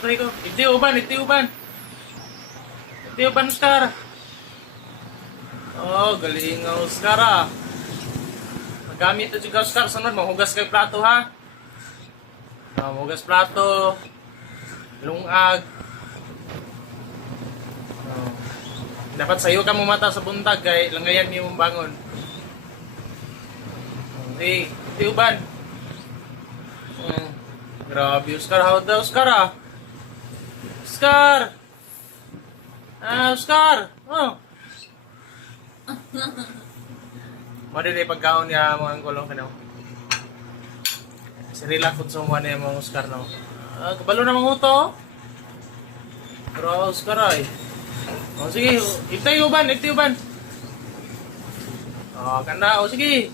Try ko. Iti uban, iti uban. Iti uban, Oscar. Oh, galing nga, Oscar ah. Magamit na juga, Oscar. Sunod, mahugas kay plato ha. Mahugas plato. Lungag. Oh. Dapat sayo ka mo mata sa buntag kay langayan niyo mong bangon. Iti uban. Grabe, Oscar. How the Oscar ah? Oscar! Oscar! Oh! Madali pagkaon niya mga kulong ka no? Sirila kung sumuha niya mga Oscar no? Kabalo na mga uto. Pero Oscar ay. O sige, itay uban, itay uban. O, kana, o sige.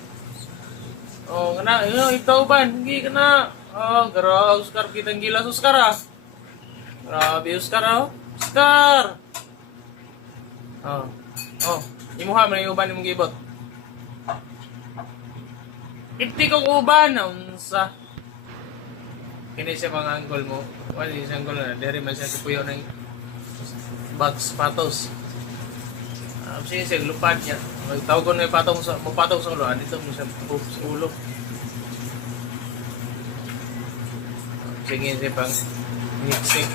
O, kana, itay uban, sige, kana. O, gara, Oscar, kitang gilas, Oscar ah. Grabe, Oscar oh. Oscar! Oh, imuha mo na yung uban mong gibot. Iti kong uban, unsa. Kini siya mga anggol mo. Wala siya anggol na. Dari man siya tupuyo ng bags, patos. Sige siya, lupad niya. Magtawag ko na yung patong sa ulo. Dito mo siya sa ulo. Sige siya pang niksik.